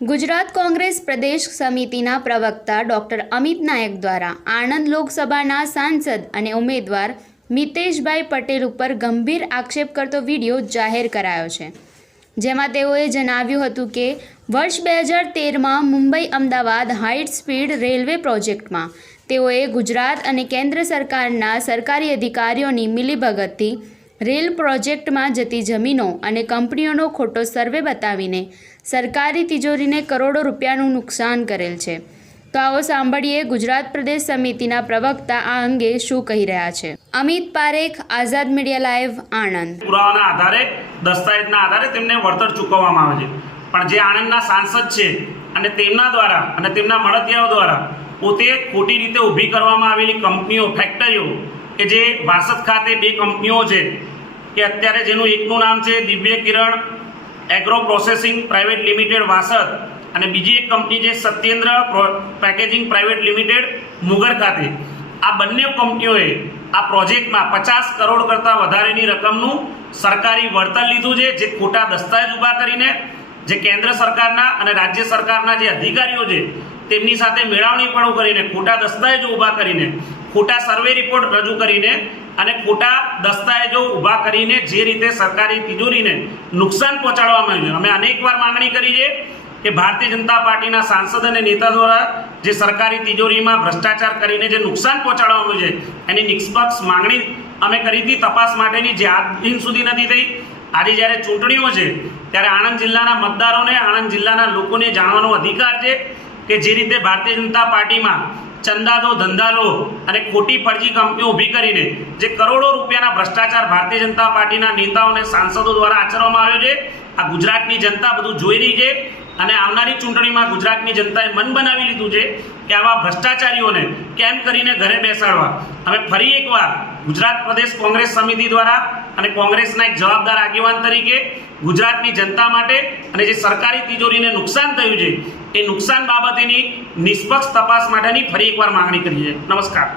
ગુજરાત કોંગ્રેસ પ્રદેશ સમિતિના પ્રવક્તા ડૉક્ટર અમિત નાયક દ્વારા આણંદ લોકસભાના સાંસદ અને ઉમેદવાર મિતેશભાઈ પટેલ ઉપર ગંભીર આક્ષેપ કરતો વિડીયો જાહેર કરાયો છે, જેમાં તેઓએ જણાવ્યું હતું કે વર્ષ 2013માં Mumbai Ahmedabad high speed railway પ્રોજેક્ટમાં તેઓએ ગુજરાત અને કેન્દ્ર સરકારના સરકારી અધિકારીઓની મિલીભગતથી રેલ પ્રોજેક્ટમાં જતી જમીનો અને કંપનીઓનો ખોટો સર્વે બતાવીને સરકારી તિજોરીને કરોડો રૂપિયાનું નુકસાન કરેલ છે। તો આવો સાંભળીએ ગુજરાત પ્રદેશ સમિતિના પ્રવક્તા આ અંગે શું કહી રહ્યા છે। અમિત પારેખ, આઝાદ મીડિયા લાઈવ, આણંદ। પુરાવાના આધારે દસ્તાવેજના આધારે તેમને વળતર ચૂકવવામાં આવે છે, પણ જે આણંદના સાંસદ છે અને તેમના દ્વારા અને તેમના મળતિયાઓ દ્વારા પોતે ખોટી રીતે ઊભી કરવામાં આવેલી કંપનીઓ, ફેક્ટરીઓ કે જે વાસદ ખાતે 2 કંપનીઓ છે કે અત્યારે જેનું એકનું નામ છે Divya Kiran agro processing private limited Vasad અને બીજી એક કંપની છે Satyendra packaging private limited Mugar ખાતે, આ બંને કંપનીઓએ આ પ્રોજેક્ટમાં 50 કરોડ કરતાં વધારેની રકમનું સરકારી વળતર લીધું છે, જે ખોટા દસ્તાવેજ ઊભા કરીને, જે કેન્દ્ર સરકારના અને રાજ્ય સરકારના જે અધિકારીઓ છે તેમની સાથે મેળવણીપણું કરીને, ખોટા દસ્તાવેજો ઊભા કરીને, ખોટા સર્વે રિપોર્ટ રજૂ કરીને અને ખોટા દસ્તાવેજો ઊભા કરીને જે રીતે સરકારી તિજોરીને નુકસાન પહોંચાડવામાં આવ્યું છે। અમે અનેકવાર માંગણી કરી છે કે ભારતીય જનતા પાર્ટીના સાંસદ અને નેતા દ્વારા જે સરકારી તિજોરીમાં ભ્રષ્ટાચાર કરીને જે નુકસાન પહોંચાડવામાં આવ્યું છે એની નિષ્પક્ષ માંગણી અમે કરી હતી તપાસ માટેની, જે આજ દિન સુધી નથી થઈ। આજે જ્યારે ચૂંટણીઓ છે ત્યારે આણંદ જિલ્લાના મતદારોને, આણંદ જિલ્લાના લોકોને જાણવાનો અધિકાર છે કે જે રીતે ભારતીય જનતા પાર્ટીમાં ચંદાદો, ધંધાલો અને ખોટી ફરજી કંપનીઓ ઊભી કરીને જે કરોડો રૂપિયાના ભ્રષ્ટાચાર ભારતીય જનતા પાર્ટીના નેતાઓ અને સાંસદો દ્વારા આચરવામાં આવ્યો છે, આ ગુજરાતની જનતા બધું જોઈ રહી છે અને આવનારી ચૂંટણીમાં ગુજરાતની જનતાએ મન બનાવી લીધું છે કે આવા ભ્રષ્ટાચારીઓને કેમ કરીને ઘરે બેસાડવા। અમે ફરી એકવાર ગુજરાત પ્રદેશ કોંગ્રેસ સમિતિ દ્વારા અને કોંગ્રેસના એક જવાબદાર આગેવાન તરીકે ગુજરાતની જનતા માટે અને જે સરકારી તિજોરીને નુકસાન થયું છે એ નુકસાન બાબતેની નિષ્પક્ષ તપાસ માટેની ફરી એકવાર માંગણી કરી છે। નમસ્કાર।